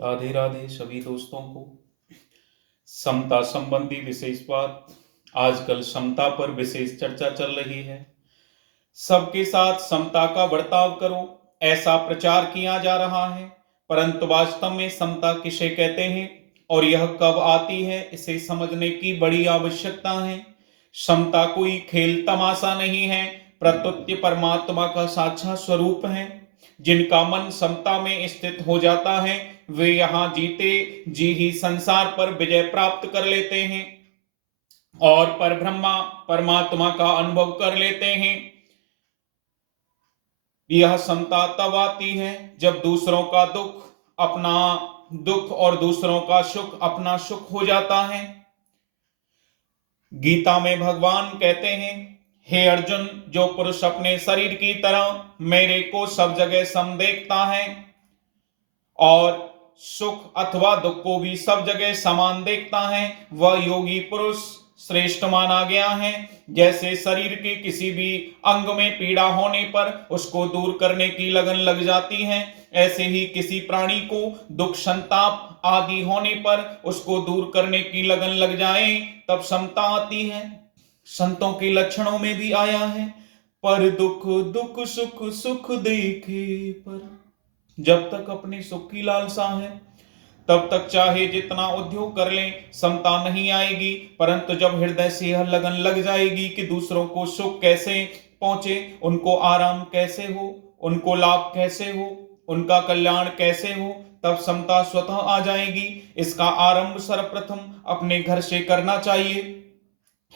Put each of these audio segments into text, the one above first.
राधे राधे सभी दोस्तों को। समता संबंधी विशेष बात। आजकल समता पर विशेष चर्चा चल रही है। सबके साथ समता का बर्ताव करो, ऐसा प्रचार किया जा रहा है। परंतु वास्तव में समता किसे कहते हैं और यह कब आती है, इसे समझने की बड़ी आवश्यकता है। समता कोई खेल तमाशा नहीं है, प्रत्युत परमात्मा का साक्षात स्वरूप है। जिनका मन समता में स्थित हो जाता है, वे यहाँ जीते जी ही संसार पर विजय प्राप्त कर लेते हैं और परब्रह्मा परमात्मा का अनुभव कर लेते हैं। यह समता तब आती है जब दूसरों का दुख अपना दुख और दूसरों का सुख अपना सुख हो जाता है। गीता में भगवान कहते हैं, हे अर्जुन, जो पुरुष अपने शरीर की तरह मेरे को सब जगह सम देखता है और सुख अथवा दुख को भी सब जगह समान देखता है, वह योगी पुरुष श्रेष्ठ माना गया है। जैसे शरीर के किसी भी अंग में पीड़ा होने पर उसको दूर करने की लगन लग जाती है, ऐसे ही किसी प्राणी को दुख संताप आदि होने पर उसको दूर करने की लगन लग जाए तब समता आती है। संतों के लक्षणों में भी आया है, पर दुख दुख सुख सुख देखे पर। जब तक अपने सुख की लालसा है तब तक चाहे जितना उद्योग कर लें, समता नहीं आएगी। परंतु जब हृदय से यह लगन लग जाएगी कि दूसरों को सुख कैसे पहुंचे, उनको आराम कैसे हो, उनको लाभ कैसे हो, उनका कल्याण कैसे हो, तब समता स्वतः आ जाएगी। इसका आरंभ सर्वप्रथम अपने घर से करना चाहिए।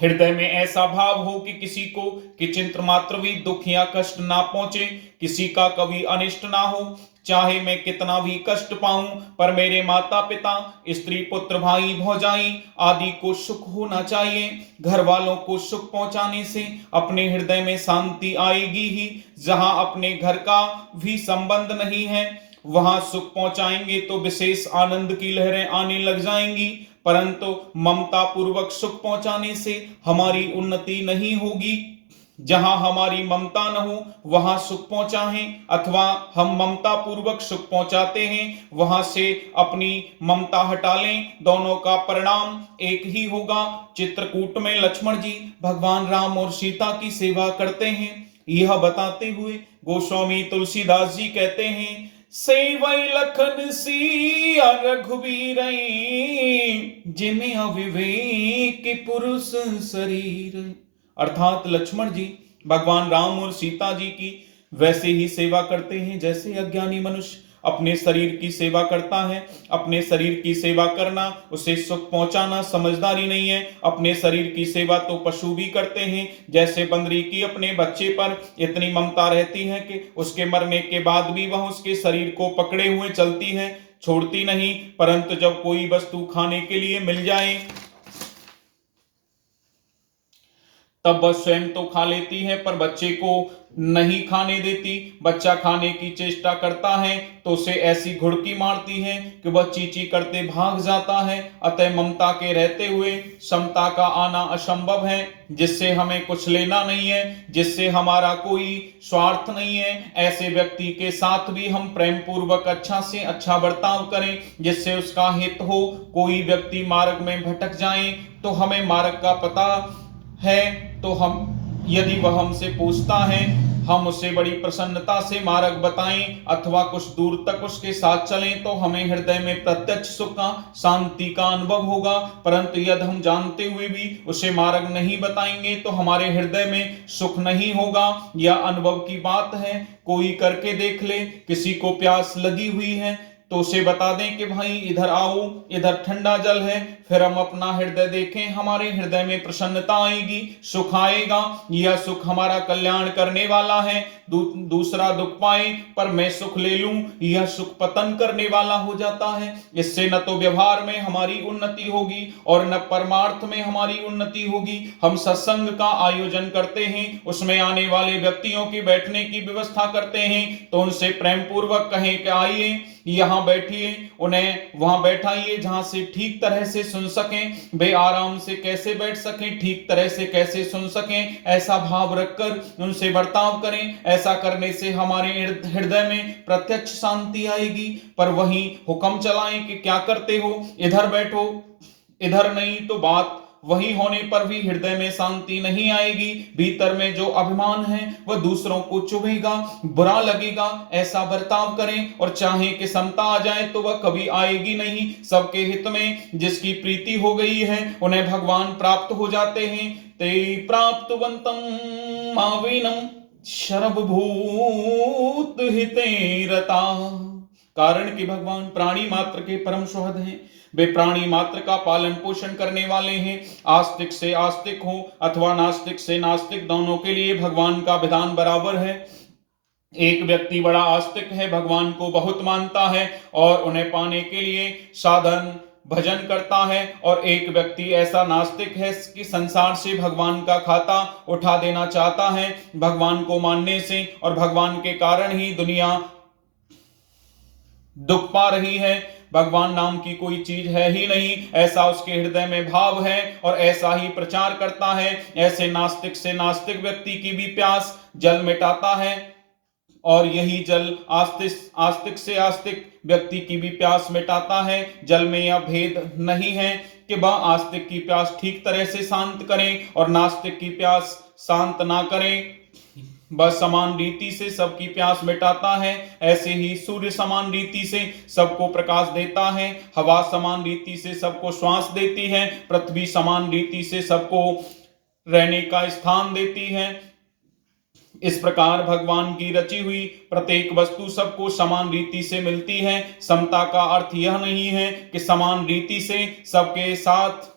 हृदय में ऐसा भाव हो कि किसी को किंचित मात्र भी दुख या कष्ट ना पहुंचे, किसी का कभी अनिष्ट ना हो। चाहे मैं कितना भी कष्ट पाऊं, पर मेरे माता पिता, स्त्री पुत्र भाई भौजाई आदि को सुख होना चाहिए। घर वालों को सुख पहुंचाने से अपने हृदय में शांति आएगी ही। जहां अपने घर का भी संबंध नहीं है, वहां सुख पहुंचाएंगे तो विशेष आनंद की लहरें आने लग जाएंगी। परंतु ममता पूर्वक सुख पहुंचाने से हमारी उन्नति नहीं होगी। जहां हमारी ममता न हो वहां सुख पहुंचाएं, अथवा हम ममता पूर्वक सुख पहुंचाते हैं वहां से अपनी ममता हटा लें, दोनों का परिणाम एक ही होगा। चित्रकूट में लक्ष्मण जी भगवान राम और सीता की सेवा करते हैं। यह बताते हुए गोस्वामी तुलसीदास जी कहते हैं, सेवई लखन सिया रघुबीर जिमे अविवेक पुरुष शरीर। अर्थात लक्ष्मण जी भगवान राम और सीता जी की वैसे ही सेवा करते हैं जैसे अज्ञानी मनुष्य अपने शरीर की सेवा करता है। अपने शरीर की सेवा करना, उसे सुख पहुंचाना समझदारी नहीं है। अपने शरीर की सेवा तो पशु भी करते हैं। जैसे बंदरी की अपने बच्चे पर इतनी ममता रहती है कि उसके मरने के बाद भी वह उसके शरीर को पकड़े हुए चलती है, छोड़ती नहीं। परंतु जब कोई वस्तु खाने के लिए मिल जाए तब वह स्वयं तो खा लेती है, पर बच्चे को नहीं खाने देती। बच्चा खाने की चेष्टा करता है तो उसे ऐसी घुड़की मारती है कि वह चींची करते भाग जाता है। अतः ममता के रहते हुए समता का आना असंभव है, जिससे हमें कुछ लेना नहीं है, जिससे हमारा कोई स्वार्थ नहीं है। ऐसे व्यक्ति के साथ भी हम प्रेम पूर्वक अच्छा से अच्छा बर्ताव करें, जिससे उसका हित हो। कोई व्यक्ति मार्ग में भटक जाए तो हमें मार्ग का पता है, तो हम यदि वह हमसे पूछता है, हम उसे बड़ी प्रसन्नता से मार्ग बताएं अथवा कुछ दूर तक उसके साथ चलें, तो हमें हृदय में प्रत्यक्ष सुख का शांति का अनुभव होगा। परंतु यदि हम जानते हुए भी उसे मार्ग नहीं बताएंगे तो हमारे हृदय में सुख नहीं होगा। यह अनुभव की बात है। कोई करके देख ले, किसी को प्यास लगी हुई है तो उसे बता दें कि भाई इधर आओ, इधर ठंडा जल है, फिर हम अपना हृदय देखें, हमारे हृदय में प्रसन्नता आएगी, सुख आएगा। यह सुख हमारा कल्याण करने वाला है। दूसरा दुख पाए पर मैं सुख ले लूं, यह सुख पतन करने वाला हो जाता है। इससे न तो व्यवहार में हमारी उन्नति होगी और न परमार्थ में हमारी उन्नति होगी। हम सत्संग का आयोजन करते हैं, उसमें आने वाले व्यक्तियों की बैठने की व्यवस्था करते हैं, तो उनसे प्रेम पूर्वक कहें कि आइए, यहाँ वहां बैठिए, उन्हें वहां बैठाइए जहां से ठीक तरह से सुन सकें, वे आराम से कैसे बैठ सकें, ठीक तरह से कैसे सुन सकें, ऐसा भाव रखकर उनसे बर्ताव करें। ऐसा करने से हमारे हृदय में प्रत्यक्ष शांति आएगी। पर वहीं हुक्म चलाएं कि क्या करते हो, इधर बैठो, इधर नहीं, तो बात वही होने पर भी हृदय में शांति नहीं आएगी। भीतर में जो अभिमान है वह दूसरों को चुभेगा, बुरा लगेगा। ऐसा बर्ताव करें, और चाहे कि समता आ जाए तो वह कभी आएगी नहीं। सबके हित में जिसकी प्रीति हो गई है उन्हें भगवान प्राप्त हो जाते हैं। ते प्राप्तवंतम आवेनम शरभूत हिते रता। कारण कि भगवान प्राणी मात्र के परम सुहृद हैं। वे प्राणी मात्र का पालन पोषण करने वाले हैं। आस्तिक से आस्तिक हो अथवा नास्तिक से नास्तिक, दोनों के लिए भगवान का विधान बराबर है। एक व्यक्ति बड़ा आस्तिक है, भगवान को बहुत मानता है और उन्हें पाने के लिए साधन भजन करता है, और एक व्यक्ति ऐसा नास्तिक है कि संसार से भगवान का खाता उठा देना चाहता है। भगवान को मानने से और भगवान के कारण ही दुनिया दुख पा रही है। भगवान नाम की कोई चीज है ही नहीं, ऐसा उसके हृदय में भाव है और ऐसा ही प्रचार करता है। ऐसे नास्तिक से नास्तिक व्यक्ति की भी प्यास जल मिटाता है, और यही जल आस्तिक से आस्तिक व्यक्ति की भी प्यास मिटाता है। जल में यह भेद नहीं है कि वह आस्तिक की प्यास ठीक तरह से शांत करें और नास्तिक की प्यास शांत ना करें। बस समान रीति से सबकी प्यास मिटाता है। ऐसे ही सूर्य समान रीति से सबको प्रकाश देता है, हवा समान रीति से सबको श्वास देती है, पृथ्वी समान रीति से सबको रहने का स्थान देती है। इस प्रकार भगवान की रची हुई प्रत्येक वस्तु सबको समान रीति से मिलती है। समता का अर्थ यह नहीं है कि समान रीति से सबके साथ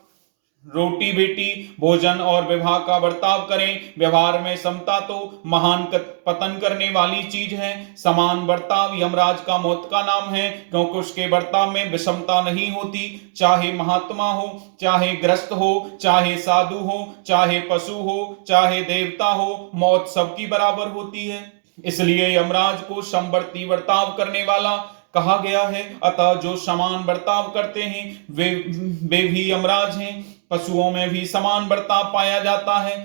रोटी बेटी भोजन और विवाह का बर्ताव करें। व्यवहार में समता तो महान पतन करने वाली चीज है। समान बर्ताव यमराज का मौत का नाम है, क्योंकि उसके बर्ताव में विषमता नहीं होती। चाहे महात्मा हो, चाहे ग्रस्त हो, चाहे साधु हो, चाहे पशु हो, चाहे देवता हो, मौत सबकी बराबर होती है। इसलिए यमराज को समवर्ती बर्ताव करने वाला कहा गया है। अतः जो समान बर्ताव करते हैं वे भी यमराज हैं। पशुओं में भी समान बर्ताव पाया जाता है।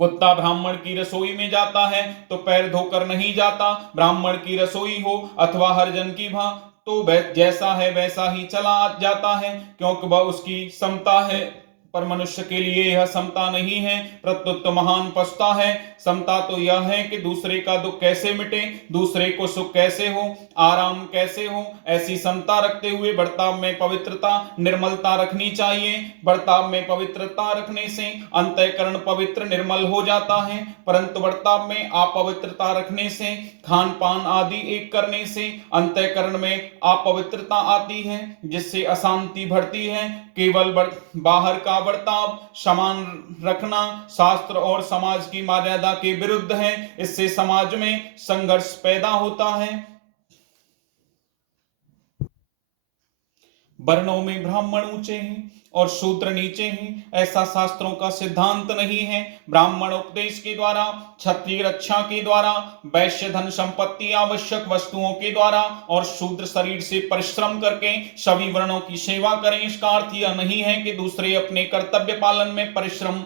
कुत्ता ब्राह्मण की रसोई में जाता है तो पैर धोकर नहीं जाता। ब्राह्मण की रसोई हो अथवा हरिजन की भा तो जैसा है वैसा ही चला जाता है, क्योंकि वह उसकी समता है। पर मनुष्य के लिए यह समता नहीं है, प्रत्युत महान पछता है। समता तो यह है कि दूसरे का दुख कैसे मिटे, दूसरे को सुख कैसे हो, आराम कैसे हो, ऐसी समता रखते हुए बर्ताव में पवित्रता निर्मलता रखनी चाहिए। बर्ताव में पवित्रता रखने से अंतःकरण पवित्र निर्मल हो जाता है, परंतु बर्ताव में अपवित्रता रखने से, खान पान आदि एक करने से अंतःकरण में अपवित्रता आती है, जिससे अशांति बढ़ती है। केवल बाहर का बर्ताव समान रखना शास्त्र और समाज की मर्यादा के विरुद्ध है। इससे समाज में संघर्ष पैदा होता है। वर्णों में ब्राह्मण ऊंचे हैं और शूद्र नीचे हैं, ऐसा शास्त्रों का सिद्धांत नहीं है। ब्राह्मण उपदेश के द्वारा, क्षत्रिय रक्षा के द्वारा, वैश्य धन संपत्ति आवश्यक वस्तुओं के द्वारा और शूद्र शरीर से परिश्रम करके सभी वर्णों की सेवा करें। इसका अर्थ यह नहीं है कि दूसरे अपने कर्तव्य पालन में परिश्रम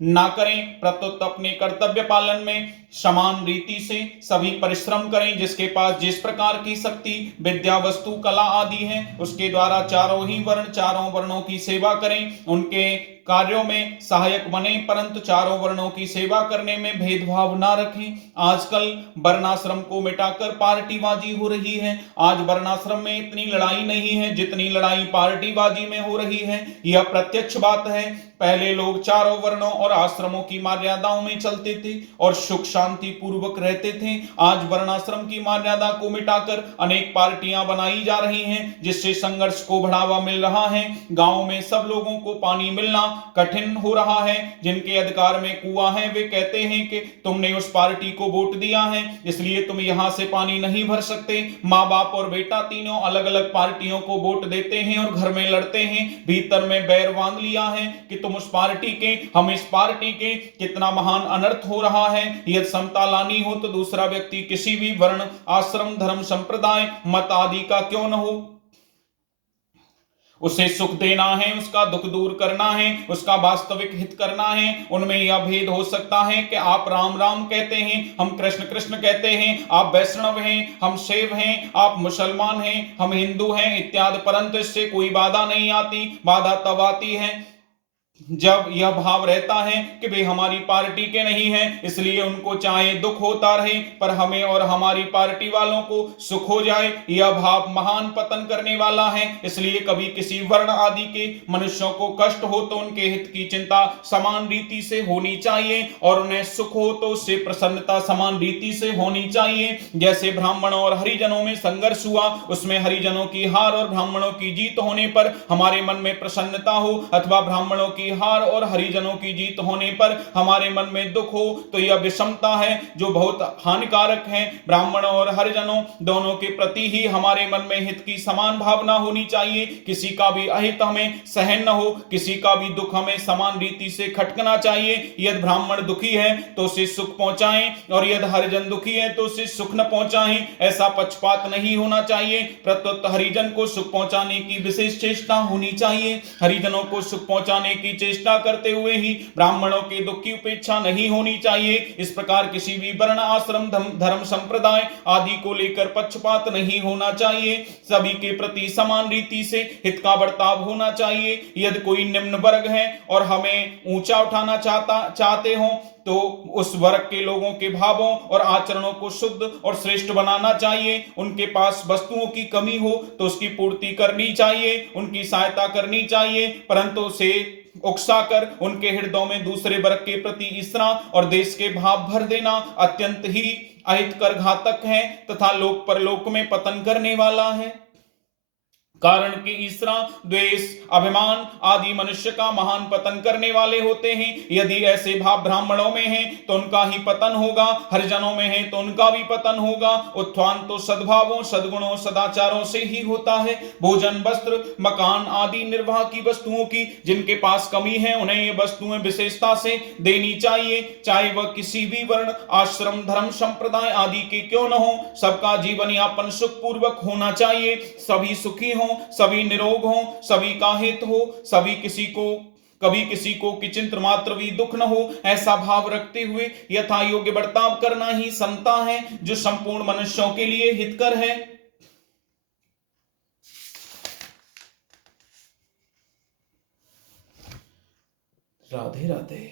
ना करें, प्रत्युत अपने कर्तव्य पालन में समान रीति से सभी परिश्रम करें। जिसके पास जिस प्रकार की शक्ति विद्या वस्तु कला आदि है उसके द्वारा चारों ही वर्ण चारों वर्णों की सेवा करें, उनके कार्यों में सहायक बने, परंतु चारों वर्णों की सेवा करने में भेदभाव ना रखें। आजकल वर्णाश्रम को मिटाकर पार्टीबाजी हो रही है। आज वर्णाश्रम में इतनी लड़ाई नहीं है जितनी लड़ाई पार्टीबाजी में हो रही है। यह प्रत्यक्ष बात है। पहले लोग चारों वर्णों और आश्रमों की मर्यादाओं में चलते थे और सुख शांति पूर्वक रहते थे। आज वर्णाश्रम की मर्यादा को मिटाकर अनेक पार्टियां बनाई जा रही हैं, जिससे संघर्ष को बढ़ावा मिल रहा है। गांव में सब लोगों को पानी मिलना कठिन हो रहा है। जिनके अधिकार में कुआं है वे कहते हैं कि तुमने उस पार्टी को वोट दिया है इसलिए तुम यहां से पानी नहीं भर सकते। माँ बाप और बेटा तीनों अलग अलग पार्टियों को वोट देते हैं और घर में लड़ते हैं। भीतर में बैर बांध लिया है कि तुम उस पार्टी के, हम इस पार्टी के, कितना महान अनर्थ हो रहा है। यदि समता लानी हो तो दूसरा व्यक्ति किसी भी वर्ण, आश्रम, धर्म, संप्रदाय, मत आदि का क्यों न हो, उसे सुख देना है, उसका दुख दूर करना है, उसका वास्तविक हित करना है। उनमें यह भेद हो सकता है कि आप राम राम कहते हैं, हम कृष्ण कृष्ण कहते हैं, आप वैष्णव हैं, हम शैव हैं, आप मुसलमान हैं, हम हिंदू हैं इत्यादि, परंतु इससे कोई बाधा नहीं आती। बाधा तब आती है जब यह भाव रहता है कि वे हमारी पार्टी के नहीं हैं, इसलिए उनको चाहे दुख होता रहे पर हमें और हमारी पार्टी वालों को सुख हो जाए। यह भाव महान पतन करने वाला है। इसलिए कभी किसी वर्ण आदि के मनुष्यों को कष्ट हो तो उनके हित की चिंता समान रीति से होनी चाहिए, और उन्हें सुख हो तो उससे प्रसन्नता समान रीति से होनी चाहिए। जैसे ब्राह्मणों और हरिजनों में संघर्ष हुआ, उसमें हरिजनों की हार और ब्राह्मणों की जीत होने पर हमारे मन में प्रसन्नता हो, अथवा ब्राह्मणों की हार और हरिजनों की जीत होने पर हमारे मन में दुख हो, तो यह विषमता है जो बहुत हानिकारक है। ब्राह्मणों और हरिजनों दोनों के प्रति ही हमारे मन में हित की समान भावना होनी चाहिए। किसी का भी अहित हमें सहन न हो, किसी का भी दुख हमें समान रीति से खटकना चाहिए। यदि ब्राह्मण दुखी है तो उसे सुख पहुंचाएं, और यदि हरिजन दुखी है तो उसे सुख न पहुंचाएं। ऐसा पक्षपात नहीं होना चाहिए। प्रत्युत हरिजन को सुख पहुंचाने की विशेष चेष्टा होनी चाहिए। हरिजनों को सुख पहुंचाने की चेष्टा करते हुए ही ब्राह्मणों के दुख की उपेक्षा नहीं होनी चाहिए। इस प्रकार किसी भी वर्ण, आश्रम, धर्म, संप्रदाय आदि को लेकर पक्षपात नहीं होना चाहिए। सभी के प्रति समान रीति से हित का बर्ताव होना चाहिए। यदि कोई निम्न वर्ग है और हमें ऊंचा उठाना चाहते हो तो उस वर्ग के लोगों के भावों और आचरणों को शुद्ध और श्रेष्ठ बनाना चाहिए। उनके पास वस्तुओं की कमी हो तो उसकी पूर्ति करनी चाहिए, उनकी सहायता करनी चाहिए, परंतु उसे उकसाकर उनके हृदयों में दूसरे वर्ग के प्रति ईर्ष्या और देश के भाव भर देना अत्यंत ही अहितकर, घातक है तथा लोक परलोक में पतन करने वाला है। कारण कि ईर्ष्या, द्वेष, अभिमान आदि मनुष्य का महान पतन करने वाले होते हैं। यदि ऐसे भाव ब्राह्मणों में हैं तो उनका ही पतन होगा, हरिजनों में है तो उनका भी पतन होगा। उत्थान तो सद्भावों, सद्गुणों, सदाचारों से ही होता है। भोजन, वस्त्र, मकान आदि निर्वाह की वस्तुओं की जिनके पास कमी है उन्हें ये वस्तुएं विशेषता से देनी चाहिए, चाहे वह किसी भी वर्ण, आश्रम, धर्म, संप्रदाय आदि के क्यों न हो। सबका जीवन यापन सुखपूर्वक होना चाहिए, सभी सुखी हो, सभी निरोग हो, सभी का हित हो, कभी किसी को किंचित मात्र भी दुख न हो, ऐसा भाव रखते हुए यथा योग्य बर्ताव करना ही समता है, जो संपूर्ण मनुष्यों के लिए हितकर है। राधे राधे।